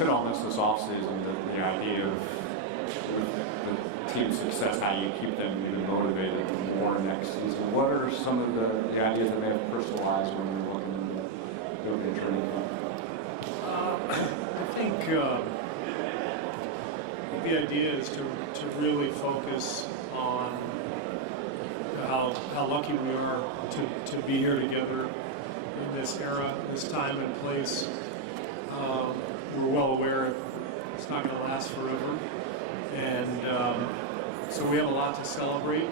hit on this offseason, the idea of the team's success, how you keep them even motivated more next season. What are some of the ideas that may have crystallized when you're looking to go to training camp? I think the idea is to really focus on how lucky we are to be here together in this era, this time and place. We're well aware it's not going to last forever, and so we have a lot to celebrate.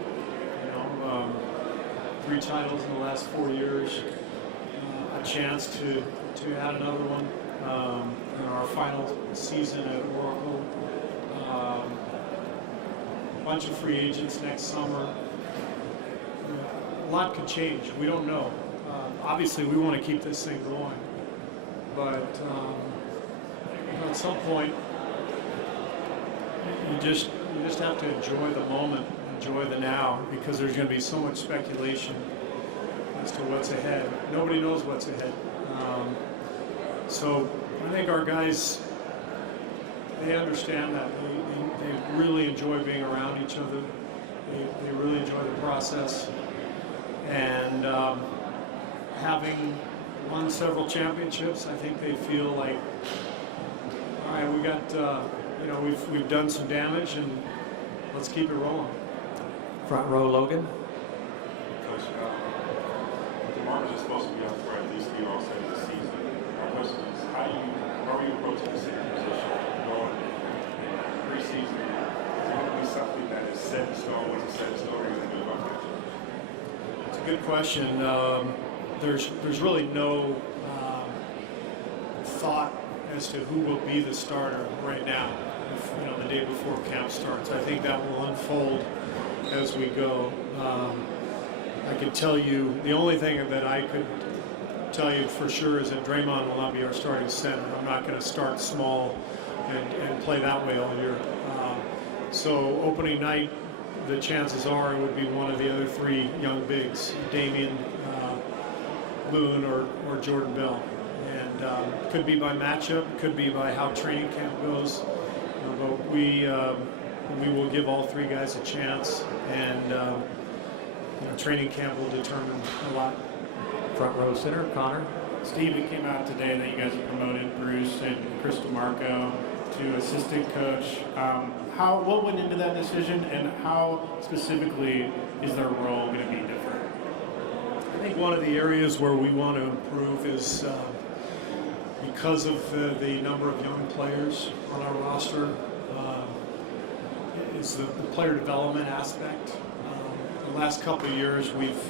3 titles in the last 4 years, a chance to add another one in our final season at Oracle. A bunch of free agents next summer. A lot could change. We don't know. Obviously, we want to keep this thing going, but at some point, you just have to enjoy the moment, enjoy the now, because there's going to be so much speculation as to what's ahead. Nobody knows what's ahead. So I think our guys, they understand that. They really enjoy being around each other. They really enjoy the process. And having won several championships, I think they feel like, all right, we got, we've done some damage, and let's keep it rolling. Front row, Logan. Coach, the Marlins are supposed to be up for at least the offset of the season. My question is, how are you approaching the same position going in preseason? Is it going to be something that is set in stone? What's it set in stone? Or are you going to do about it? It's a good question. There's really no thought as to who will be the starter right now, the day before camp starts. I think that will unfold as we go. I could tell you, the only thing that I could tell you for sure is that Draymond will not be our starting center. I'm not going to start small and play that way all year. So opening night, the chances are it would be one of the other 3 young bigs, Damian, Boone, or Jordan Bell. And could be by matchup, could be by how training camp goes. But we will give all 3 guys a chance, and training camp will determine a lot. Front row center, Connor. Steve, it came out today that you guys have promoted Bruce and Chris DeMarco to assistant coach. What went into that decision, and how specifically is their role going to be different? I think one of the areas where we want to improve is because of the number of young players on our roster, is the player development aspect. The last couple of years, we've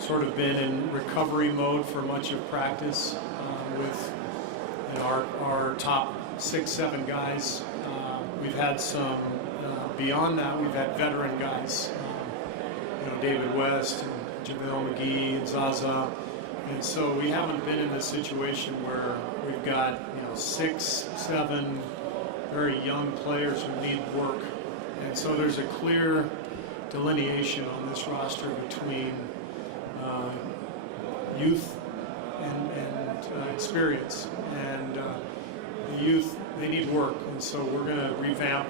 sort of been in recovery mode for much of practice with our top 6-7 guys. We've had some, beyond that, we've had veteran guys, David West, and JaVale McGee, and Zaza. And so we haven't been in a situation where we've got 6, 7 very young players who need work. And so there's a clear delineation on this roster between youth and experience. And the youth, they need work. And so we're going to revamp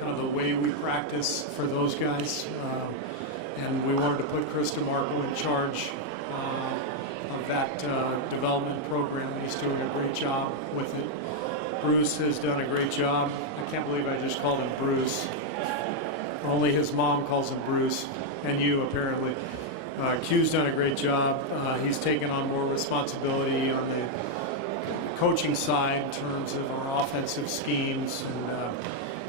kind of the way we practice for those guys. And we wanted to put Chris DeMarco in charge of that development program. He's doing a great job with it. Bruce has done a great job. I can't believe I just called him Bruce. Only his mom calls him Bruce, and you apparently. Q's done a great job. He's taken on more responsibility on the coaching side in terms of our offensive schemes, and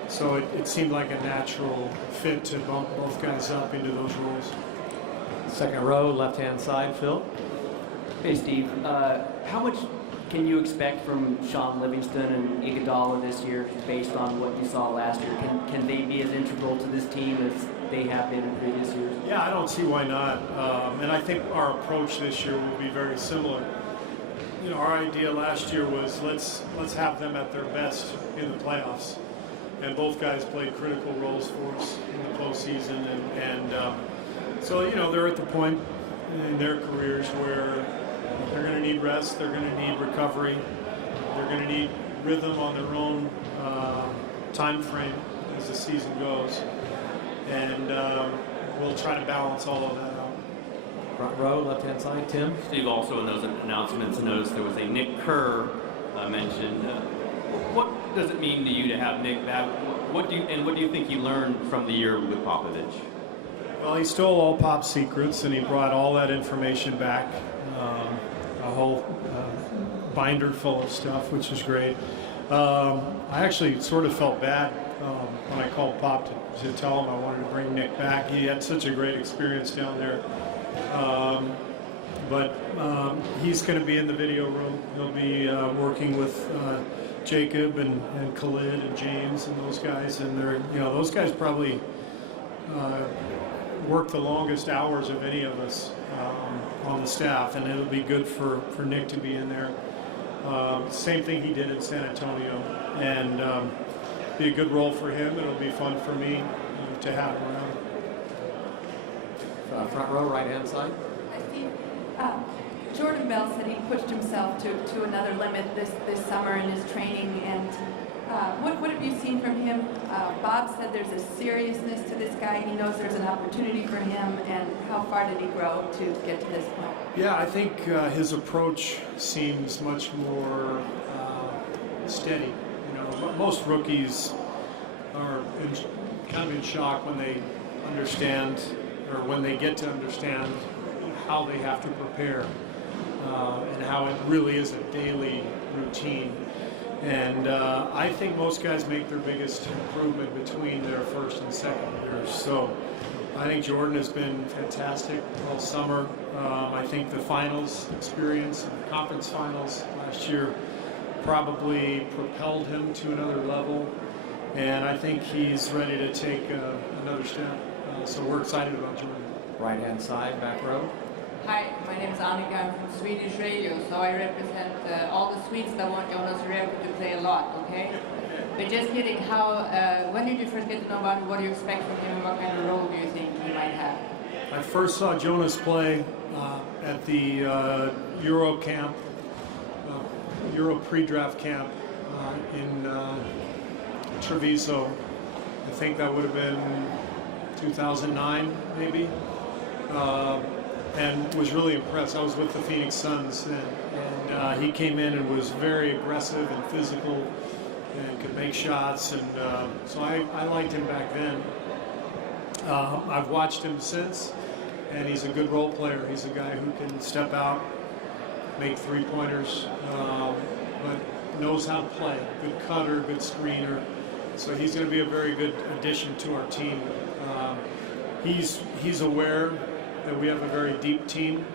so it seemed like a natural fit to bump both guys up into those roles. Second row, left-hand side, Phil. Hey, Steve. How much can you expect from Shaun, Livingston, and Iguodala this year based on what you saw last year? Can they be as integral to this team as they have been in previous years? Yeah, I don't see why not. And I think our approach this year will be very similar. Our idea last year was let's have them at their best in the playoffs. And both guys played critical roles for us in the postseason. So, they're at the point in their careers where they're going to need rest, they're going to need recovery, they're going to need rhythm on their own time frame as the season goes, and we'll try to balance all of that out. Front row, left-hand side, Tim. Steve, also in those announcements, noticed there was a Nick Kerr mentioned. What does it mean to you to have Nick back? What do you think he learned from the year with Popovich? Well, he stole all Pop's secrets, and he brought all that information back, a whole binder full of stuff, which is great. I actually sort of felt bad when I called Pop to tell him I wanted to bring Nick back. He had such a great experience down there. But he's going to be in the video room. He'll be working with Jacob and Khalid and James and those guys. And those guys probably work the longest hours of any of us on the staff, and it'll be good for Nick to be in there. Same thing he did in San Antonio, and be a good role for him. It'll be fun for me to have him around. Front row, right-hand side. I think Jordan Bell said he pushed himself to another limit this summer in his training. And what have you seen from him? Bob said there's a seriousness to this guy. He knows there's an opportunity for him. And how far did he grow to get to this point? Yeah, I think his approach seems much more steady. Most rookies are kind of in shock when they understand, or when they get to understand how they have to prepare and how it really is a daily routine. And I think most guys make their biggest improvement between their first and second years. So I think Jordan has been fantastic all summer. I think the finals experience, the conference finals last year, probably propelled him to another level. And I think he's ready to take another step. So we're excited about Jordan. Right-hand side, back row. Hi, my name is Annika. I'm from Swedish radio, so I represent all the Swedes that want Jonas Johansson to play a lot, okay? But just kidding, when did you first get to know about him? What do you expect from him? What kind of role do you think he might have? I first saw Jonas play at the Euro camp, Euro pre-draft camp in Treviso. I think that would have been 2009, maybe. And was really impressed. I was with the Phoenix Suns, and he came in and was very aggressive and physical and could make shots, and so I liked him back then. I've watched him since, and he's a good role player. He's a guy who can step out, make three-pointers, but knows how to play. Good cutter, good screener. So he's going to be a very good addition to our team. He's aware that we have a very deep team,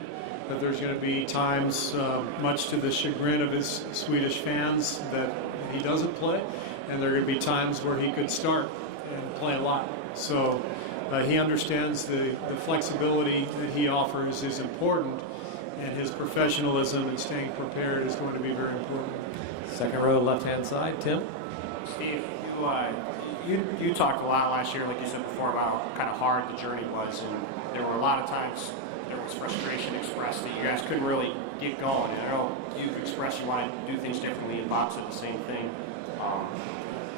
that there's going to be times, much to the chagrin of his Swedish fans, that he doesn't play, and there are going to be times where he could start and play a lot. So he understands the flexibility that he offers is important, and his professionalism and staying prepared is going to be very important. Second row, left-hand side, Tim. Steve, you talked a lot last year, like you said before, about how kind of hard the journey was, and there were a lot of times there was frustration expressed that you guys couldn't really get going. And I know you've expressed you want to do things differently, and Bob said the same thing.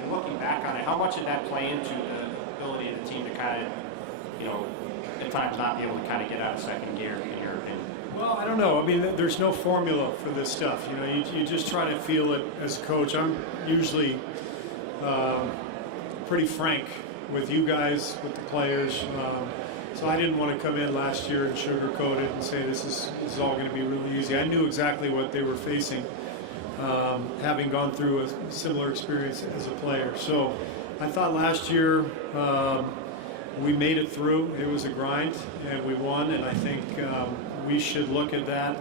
And looking back on it, how much did that play into the ability of the team to kind of, at times not be able to kind of get out of second gear, in your opinion? Well, I don't know. I mean, there's no formula for this stuff. You just try to feel it as a coach. I'm usually pretty frank with you guys, with the players. So I didn't want to come in last year and sugarcoat it and say this is all going to be really easy. I knew exactly what they were facing, having gone through a similar experience as a player. So I thought last year we made it through. It was a grind, and we won. And I think we should look at that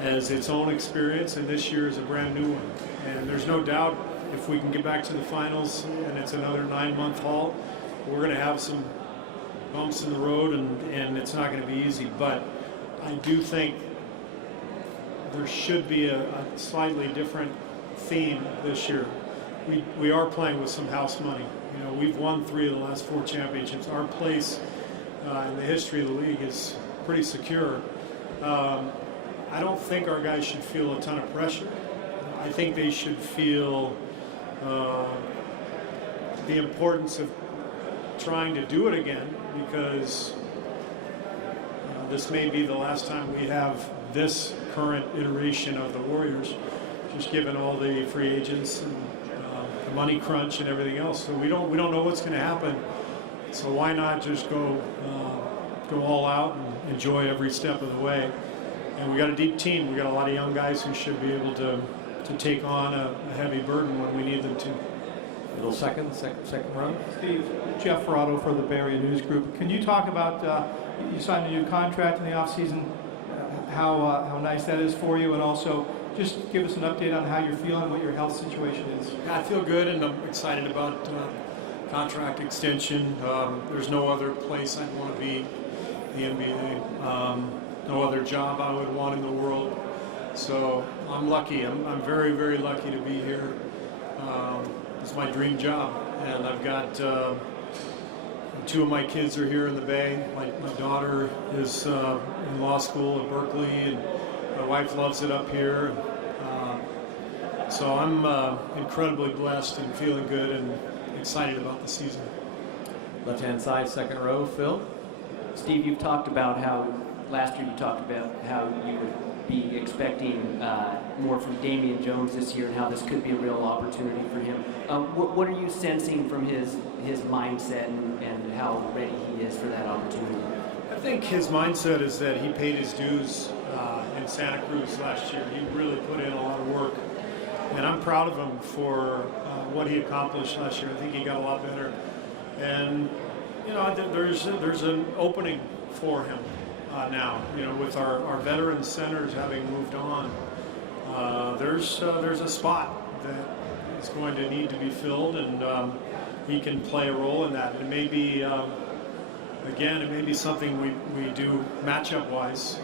as its own experience, and this year is a brand new one. And there's no doubt if we can get back to the finals and it's another 9-month haul, we're going to have some bumps in the road, and it's not going to be easy. But I do think there should be a slightly different theme this year. We are playing with some house money. We've won 3 of the last 4 championships. Our place in the history of the league is pretty secure. I don't think our guys should feel a ton of pressure. I think they should feel the importance of trying to do it again, because this may be the last time we have this current iteration of the Warriors, just given all the free agents and the money crunch and everything else. So we don't know what's going to happen. So why not just go all out and enjoy every step of the way? And we got a deep team. We got a lot of young guys who should be able to take on a heavy burden when we need them to. Middle second row. Steve, Jeff Ferrato for the Bay Area News Group. Can you talk about, you signed a new contract in the offseason, how nice that is for you, and also just give us an update on how you're feeling, what your health situation is. Yeah, I feel good, and I'm excited about contract extension. There's no other place I'd want to be in the NBA. No other job I would want in the world. So I'm lucky. I'm very, very lucky to be here. It's my dream job, and I've got two of my kids are here in the Bay. My daughter is in law school at Berkeley, and my wife loves it up here. So I'm incredibly blessed and feeling good and excited about the season. Left-hand side, second row, Phil. Steve, you've talked about how last year you talked about how you would be expecting more from Damian Jones this year, and how this could be a real opportunity for him. What are you sensing from his mindset and how ready he is for that opportunity? I think his mindset is that he paid his dues in Santa Cruz last year. He really put in a lot of work, and I'm proud of him for what he accomplished last year. I think he got a lot better, and you know, there's an opening for him now. You know, with our veteran centers having moved on, there's a spot that is going to need to be filled, and he can play a role in that. It may be, again, it may be something we do matchup-wise,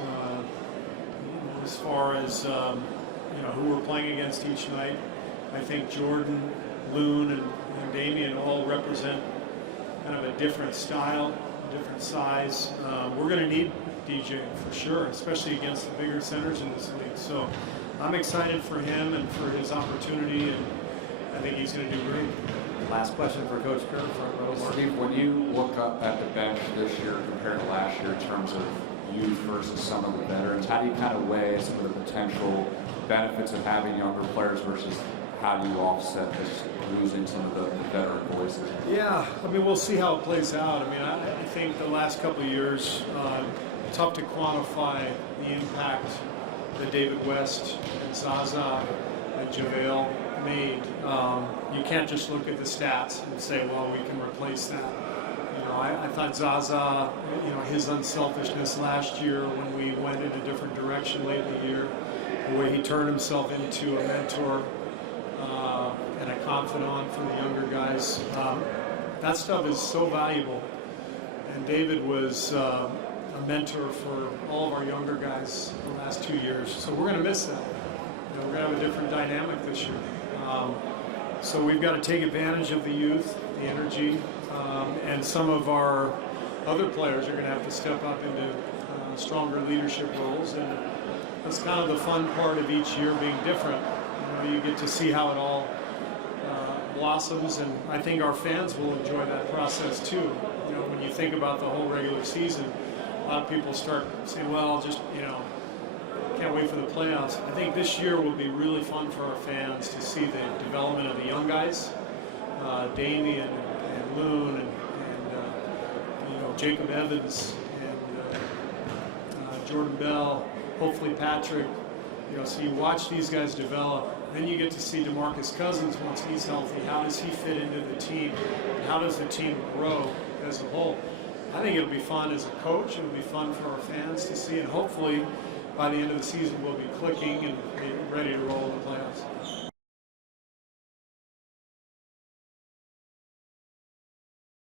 as far as you know, who we're playing against each night. I think Jordan, Loon, and Damian all represent kind of a different style, a different size. We're going to need DJ for sure, especially against the bigger centers in this league. So I'm excited for him and for his opportunity, and I think he's going to do great. Last question for Coach Kerr, front row. Steve, when you look up at the bench this year compared to last year in terms of youth versus some of the veterans, how do you kind of weigh some of the potential benefits of having younger players versus how do you offset this losing some of the veteran voices? Yeah, I mean, we'll see how it plays out. I mean, I think the last couple of years, tough to quantify the impact that David West and Zaza and JaVale made. You can't just look at the stats and say, well, we can replace that. You know, I thought Zaza, you know, his unselfishness last year when we went in a different direction late in the year, the way he turned himself into a mentor and a confidant for the younger guys, that stuff is so valuable. And David was a mentor for all of our younger guys the last 2 years. So we're going to miss that. You know, we're going to have a different dynamic this year. So we've got to take advantage of the youth, the energy, and some of our other players are going to have to step up into stronger leadership roles. And that's kind of the fun part of each year being different. You know, you get to see how it all blossoms, and I think our fans will enjoy that process too. You know, when you think about the whole regular season, a lot of people start saying, well, just, you know, can't wait for the playoffs. I think this year will be really fun for our fans to see the development of the young guys, Damian and Loon and you know, Jacob Evans and Jordan Bell, hopefully Patrick. You know, so you watch these guys develop. Then you get to see DeMarcus Cousins once he's healthy. How does he fit into the team? How does the team grow as a whole? I think it'll be fun as a coach. It'll be fun for our fans to see, and hopefully by the end of the season we'll be clicking and ready to roll in the playoffs.